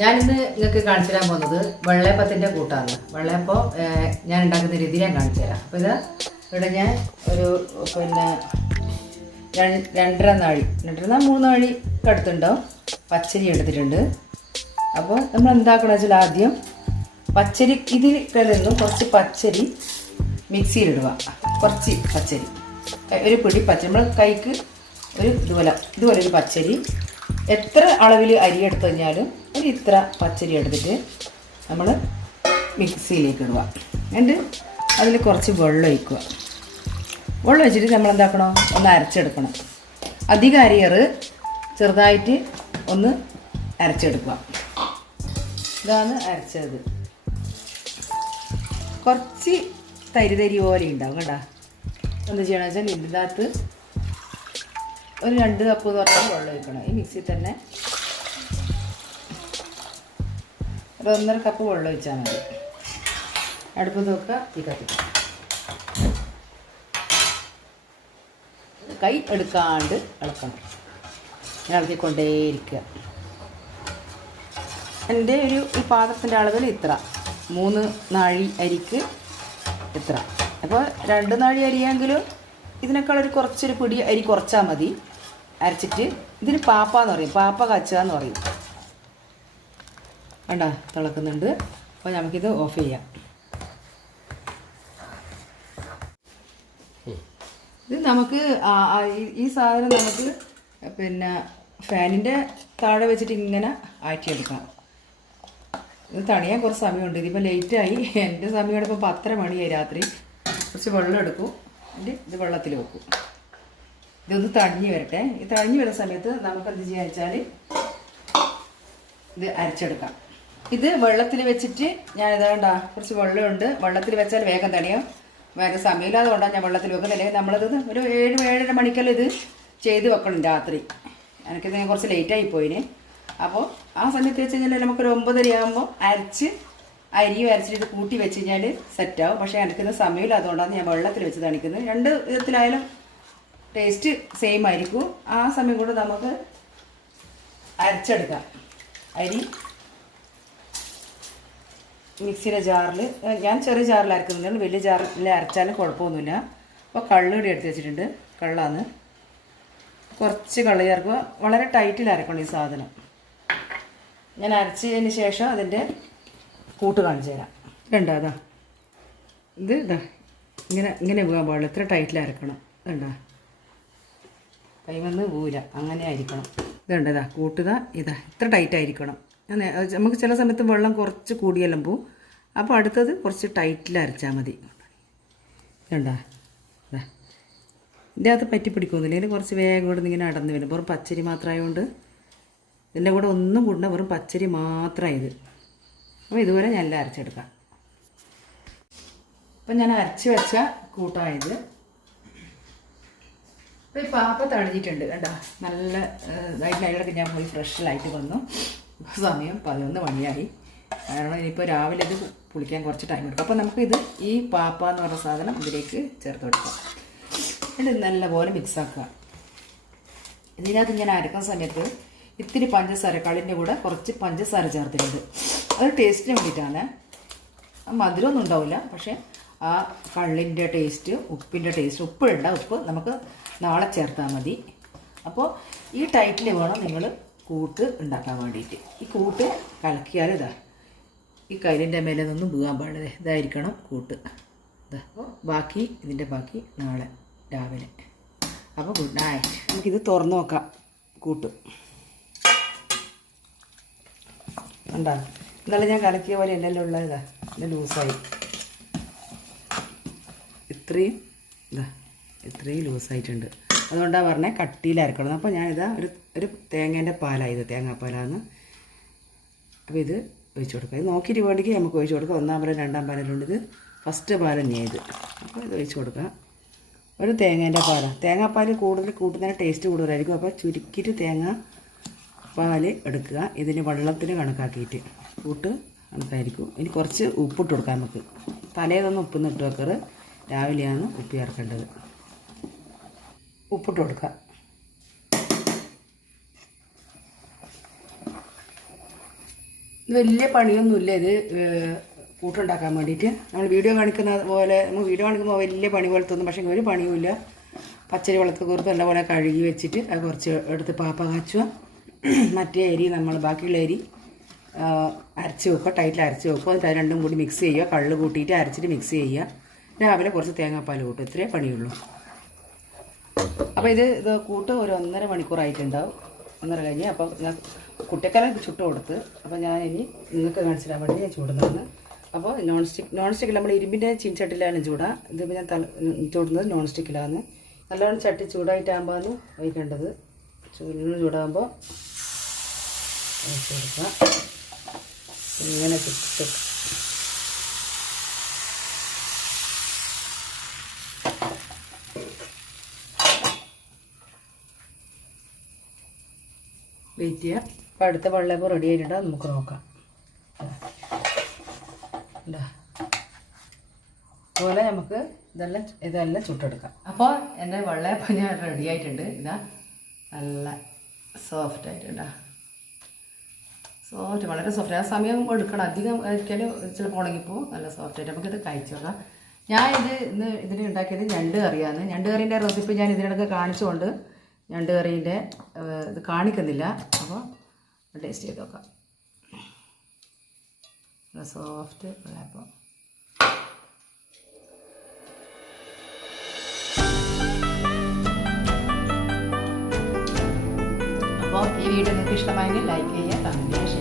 ഞാനിന്ന് നിങ്ങൾക്ക് കാണിച്ചു തരാൻ പോകുന്നത് വെള്ളയപ്പത്തിൻ്റെ കൂട്ടാണ്. വെള്ളയപ്പം ഞാൻ ഉണ്ടാക്കുന്ന രീതി ഞാൻ കാണിച്ചു തരാം. അപ്പോൾ ഇത് ഇവിടെ ഞാൻ ഒരു രണ്ടര നാഴി 3 നാഴി അടുത്തുണ്ടാവും പച്ചരി എടുത്തിട്ടുണ്ട്. അപ്പോൾ നമ്മൾ എന്താക്കണം വെച്ചാൽ ആദ്യം പച്ചരി ഇതിൽ നിന്നും കുറച്ച് പച്ചരി മിക്സിയിലിടുക. കുറച്ച് പച്ചരി, ഒരു പിടി പച്ചരി, നമ്മൾ കൈക്ക് ഒരു ഇതുപോലെ ഒരു പച്ചരി. എത്ര അളവിൽ അരി എടുത്തു കഴിഞ്ഞാലും ഒരു ഇത്ര പച്ചരി എടുത്തിട്ട് നമ്മൾ മിക്സിയിലേക്ക് ഇടുക. എന്നിട്ട് അതിൽ കുറച്ച് വെള്ളം ഒഴിക്കുക. വെള്ളം ഒഴിച്ചിട്ട് നമ്മൾ എന്താക്കണം, ഒന്ന് അരച്ചെടുക്കണം. അധികം അരിയറ് ചെറുതായിട്ട് ഒന്ന് അരച്ചെടുക്കുക. ഇതാണ് അരച്ചത്. കുറച്ച് തരി പോലെ ഉണ്ടാവും കേട്ടോ. എന്ത് ചെയ്യണമെന്ന് വെച്ചാൽ ഇതിനകത്ത് ഒരു 2 കപ്പ് തുറന്ന് വെള്ളം ഒഴിക്കണം. ഈ മിക്സിയിൽ തന്നെ ഒരു 1.5 കപ്പ് വെള്ളം ഒഴിച്ചാൽ മതി. അടുപ്പ് നോക്കുക, ഈ കത്തിക്കുക. കൈ എടുക്കാണ്ട് ഇളക്കണം, ഇളക്കിക്കൊണ്ടേയിരിക്കുക. എൻ്റെ ഈ പാത്രത്തിൻ്റെ അളവിൽ ഇത്ര 3 നാഴി അരിക്ക് ഇത്ര. അപ്പോൾ 2 നാഴി അരിയെങ്കിലും ഇതിനേക്കാൾ കുറച്ചൊരു പിടി അരി കുറച്ചാൽ മതി. അരച്ചിട്ട് ഇതിന് പാപ്പാന്ന് പറയും, പാപ്പ കച്ചാന്ന് പറയും. വേണ്ട തിളക്കുന്നുണ്ട്. അപ്പോൾ നമുക്കിത് ഓഫ് ചെയ്യാം. ഇത് നമുക്ക് ഈ സാധനം നമുക്ക് ഫാനിൻ്റെ താഴെ വെച്ചിട്ട് ഇങ്ങനെ ആറ്റിയെടുക്കാം. ഇത് തണിയാൻ കുറച്ച് സമയമുണ്ട്. ഇതിപ്പോൾ ലേറ്റായി. എൻ്റെ സമയം ഇപ്പോൾ 10:30 മണിയായി രാത്രി. കുറച്ച് വെള്ളം എടുക്കും, ഇത് വെള്ളത്തിൽ വെക്കും. ഇതൊന്ന് തണിഞ്ഞ് വരട്ടെ. ഈ തണിഞ്ഞ് വരുന്ന സമയത്ത് നമുക്ക് എന്ത് ചെയ്യാന്ന് വെച്ചാൽ ഇത് അരച്ചെടുക്കാം. ഇത് വെള്ളത്തിൽ വെച്ചിട്ട് ഞാൻ ഇതാണ്ട കുറച്ച് വെള്ളമുണ്ട്. വെള്ളത്തിൽ വെച്ചാൽ വേഗം തണിയും. വേഗം സമയമില്ലാതെ കൊണ്ടാണ് ഞാൻ വെള്ളത്തിൽ വെക്കുന്നില്ലേ. നമ്മളത് ഒരു 7-7:30 മണിക്കെല്ലാം ഇത് ചെയ്ത് വെക്കണം രാത്രി. എനിക്കിത് കുറച്ച് ലേറ്റായി പോയിന്. അപ്പോൾ ആ സമയത്ത് വെച്ച് കഴിഞ്ഞാൽ നമുക്കൊരു 9:30 ആകുമ്പോൾ അരിയും അരച്ചിട്ട് കൂട്ടി വെച്ച് കഴിഞ്ഞാൽ സെറ്റാവും. പക്ഷേ എനിക്കിത് സമയമില്ല, അതുകൊണ്ടാണ് ഞാൻ വെള്ളത്തിൽ വെച്ച് തണിക്കുന്നത്. 2 വിധത്തിലായാലും ടേസ്റ്റ് സെയിം ആയിരിക്കും. ആ സമയം കൊണ്ട് നമുക്ക് അരച്ചെടുക്കാം. അരി മിക്സിയുടെ ജാറിൽ, ഞാൻ ചെറിയ ജാറിൽ അരക്കുന്നുണ്ട്, വലിയ ജാറിൽ അരച്ചാലും കുഴപ്പമൊന്നുമില്ല. അപ്പോൾ കള്ളുകൂടി എടുത്ത് വെച്ചിട്ടുണ്ട്. കള്ളാണ്, കുറച്ച് കള്ള് ചേർക്കുക. വളരെ ടൈറ്റിൽ അരക്കണം ഈ സാധനം. ഞാൻ അരച്ചതിന് ശേഷം അതിൻ്റെ കൂട്ട് കാണിച്ചു തരാം. കണ്ടോ, അതാ ഇതാ ഇങ്ങനെ പോകാൻ പാടില്ല. ഇത്ര ടൈറ്റിൽ അരക്കണം. കണ്ടോ, കൈവന്ന് പോവില്ല, അങ്ങനെ ആയിരിക്കണം. ഇതുണ്ട്, ഇതാ കൂട്ടുക. ഇത്ര ടൈറ്റ് ആയിരിക്കണം. നമുക്ക് ചില സമയത്ത് വെള്ളം കുറച്ച് കൂടിയെല്ലാം പോവും. അപ്പോൾ അടുത്തത് കുറച്ച് ടൈറ്റിൽ അരച്ചാൽ മതി. ഇതുണ്ടോ, ഇതാ ഇതിൻ്റെ അകത്ത് പറ്റി പിടിക്കുന്നില്ല. ഇതിൽ കുറച്ച് വേഗം കൂടെ ഇങ്ങനെ അടന്ന് വരും. വെറും പച്ചരി മാത്രമായതുകൊണ്ട് ഇതിൻ്റെ കൂടെ ഒന്നും കൂടണ്ട, വെറും പച്ചരി മാത്രമായത്. അപ്പോൾ ഇതുപോലെ ഞാൻ എല്ലാം അരച്ചെടുക്കാം. അപ്പം ഞാൻ അരച്ച് വെച്ച കൂട്ടായത്. അപ്പോൾ ഈ പാപ്പ തളിഞ്ഞിട്ടുണ്ട് കണ്ടോ, നല്ല ഇതായിട്ട് ഞാൻ പോയി ഫ്രഷിലായിട്ട് വന്നു. സമയം 11 മണിയായി. കാരണം ഇനിയിപ്പോൾ രാവിലെ ഇത് പുളിക്കാൻ കുറച്ച് ടൈം എടുക്കും. അപ്പോൾ നമുക്കിത് ഈ പാപ്പ എന്ന് പറഞ്ഞ സാധനം ഇതിലേക്ക് ചേർത്ത് കൊടുക്കാം. എന്നിട്ട് നല്ലപോലെ മിക്സാക്കുക. ഇതിനകത്ത് ഞാൻ അരക്കുന്ന സമയത്ത് ഇത്തിരി പഞ്ചസാര, കളിൻ്റെ കൂടെ കുറച്ച് പഞ്ചസാര ചേർത്തിട്ടുണ്ട്. അത് ടേസ്റ്റിന് വേണ്ടിയിട്ടാണ്. മധുരമൊന്നും ഉണ്ടാവില്ല, പക്ഷേ ആ കള്ളിൻ്റെ ടേസ്റ്റ്, ഉപ്പിൻ്റെ ടേസ്റ്റ്, ഉപ്പ് നമുക്ക് നാളെ ചേർത്താൽ മതി. അപ്പോൾ ഈ ടൈറ്റിൽ വേണം നിങ്ങൾ കൂട്ട് ഉണ്ടാക്കാൻ വേണ്ടിയിട്ട്. ഈ കൂട്ട് കലക്കിയാൽ ഈ കയ്യിലിൻ്റെ മേലെ നിന്നും വീഴാൻ പാടില്ല. ഇതായിരിക്കണം കൂട്ട്. അപ്പോൾ ഇതിൻ്റെ ബാക്കി നാളെ രാവിലെ. അപ്പോൾ ഗുഡ് നൈറ്റ്. നമുക്കിത് തുറന്ന് നോക്കാം. കൂട്ട് കണ്ടോ, എന്നാലും ഞാൻ കലക്കിയ പോലെ എല്ലാം ഉള്ളത് ഇത് ലൂസായി. ഇത്രയും ലൂസായിട്ടുണ്ട്. അതുകൊണ്ടാണ് പറഞ്ഞത് കട്ടിയിൽ അരക്കണം. അപ്പോൾ ഞാനിതാ ഒരു തേങ്ങേൻ്റെ പാലായത്, തേങ്ങാപ്പാലാണ്. അപ്പോൾ ഇത് ഒഴിച്ച് കൊടുക്കുക. ഇത് നോക്കിയിട്ട് വേണ്ടിക്ക് നമുക്ക് ഒഴിച്ച് കൊടുക്കുക. 1-ാം പാലും 2-ാം പാലെല്ലാം ഇത് ഫസ്റ്റ് പാൽ തന്നെയാണ് ഇത്. അപ്പോൾ ഇത് ഒഴിച്ച് കൊടുക്കുക. ഒരു തേങ്ങേൻ്റെ പാലാണ്. തേങ്ങാപ്പാൽ കൂട്ടുന്നതിന് ടേസ്റ്റ് കൂടുതലായിരിക്കും. അപ്പോൾ ചുരുക്കിയിട്ട് തേങ്ങാപ്പാൽ എടുക്കുക. ഇതിന് വെള്ളത്തിന് കണക്കാക്കിയിട്ട് കൂട്ട് കണക്കായിരിക്കും. ഇനി കുറച്ച് ഉപ്പിട്ട് കൊടുക്കാം നമുക്ക്. തലേതൊന്നും ഉപ്പൊന്നും ഇട്ട് വെക്കരുത്, രാവിലെയാണ് ഉപ്പ് ചേർക്കേണ്ടത്. ഉപ്പിട്ട് കൊടുക്കുക. ഇത് വലിയ പണിയൊന്നുമില്ല ഇത് കൂട്ടുണ്ടാക്കാൻ വേണ്ടിയിട്ട്. നമ്മൾ വീഡിയോ കാണിക്കുന്ന പോലെ വലിയ പണി പോലെ തോന്നും, പക്ഷേ ഒരു പണിയുമില്ല. പച്ചരി വെള്ളത്തിൽ കുറുത്ത് നല്ല പോലെ കഴുകി വെച്ചിട്ട് അത് കുറച്ച് എടുത്ത് പാപ്പ കാച്ചുക. മറ്റേ അരി ബാക്കിയുള്ള അരി അരച്ച് വെക്കുക, ടൈറ്റിൽ അരച്ച് വെക്കുക. എന്നിട്ട് അത് രണ്ടും കൂടി മിക്സ് ചെയ്യുക, കള്ള് കൂട്ടിയിട്ട് അരച്ചിട്ട് മിക്സ് ചെയ്യുക. രാവിലെ കുറച്ച് തേങ്ങാപ്പാൽ കൂട്ടും. ഇത്രയേ പണിയുള്ളൂ. അപ്പോൾ ഇത് കൂട്ട് ഒരു 1.5 മണിക്കൂറായിട്ടുണ്ടാവും. 1.5 കഴിഞ്ഞ് അപ്പോൾ ഞാൻ കുട്ടിക്കാലം ചുട്ട് കൊടുത്ത്. അപ്പോൾ ഞാൻ ഇനി നിങ്ങൾക്ക് കാണിച്ചിടാൻ വേണ്ടി ഞാൻ ചൂടുന്നതാണ്. അപ്പോൾ നോൺ സ്റ്റിക്കിൽ നമ്മൾ ഇരുമ്പിൻ്റെ ചീൻചട്ടിയിലാണ് ചൂടാ. ഇതിപ്പോൾ ഞാൻ ചൂടുന്നത് നോൺ സ്റ്റിക്കിലാണ്. നല്ലോണം ചട്ടി ചൂടായിട്ടാകുമ്പോൾ വയ്ക്കേണ്ടത്. ചൂടാകുമ്പോൾ കൊടുക്കുക. ഇങ്ങനെ ചുട്ട് വെയിറ്റ് ചെയ്യുക. അപ്പോൾ അടുത്ത വെള്ളയപ്പം റെഡി ആയിട്ടുണ്ട്, നമുക്ക് നോക്കാം. അതുപോലെ നമുക്ക് ഇതെല്ലാം ചുട്ടെടുക്കാം. അപ്പോൾ എൻ്റെ വെള്ളയപ്പം ഞാൻ റെഡി ആയിട്ടുണ്ട്. ഇതാ നല്ല സോഫ്റ്റ് ആയിട്ടുണ്ടാ, സോഫ്റ്റ്, വളരെ സോഫ്റ്റ്. ആ സമയം എടുക്കണം, അധികം കഴിക്കാലും ചിലപ്പോൾ ഉണങ്ങിപ്പോവും. നല്ല സോഫ്റ്റ് ആയിട്ട് നമുക്കിത് കഴിച്ചു നോക്കാം. ഞാൻ ഇതിന് ഉണ്ടാക്കിയത് ഞണ്ട് കറിയാണ്. ഞണ്ട് കറീൻ്റെ റെസിപ്പി ഞാൻ ഇതിനിടയ്ക്ക് കാണിച്ചുകൊണ്ട് ഞണ്ട് കറീൻ്റെ ഇത് കാണിക്കുന്നില്ല. അപ്പോൾ ടേസ്റ്റ് ചെയ്ത് നോക്കാം. നല്ല സോഫ്റ്റ് വെള്ളയപ്പം. അപ്പോൾ ഈ വീഡിയോ നിങ്ങൾക്ക് ഇഷ്ടമായെങ്കിൽ ലൈക്ക് ചെയ്യുക, കമൻറ്റ് ചെയ്യുക.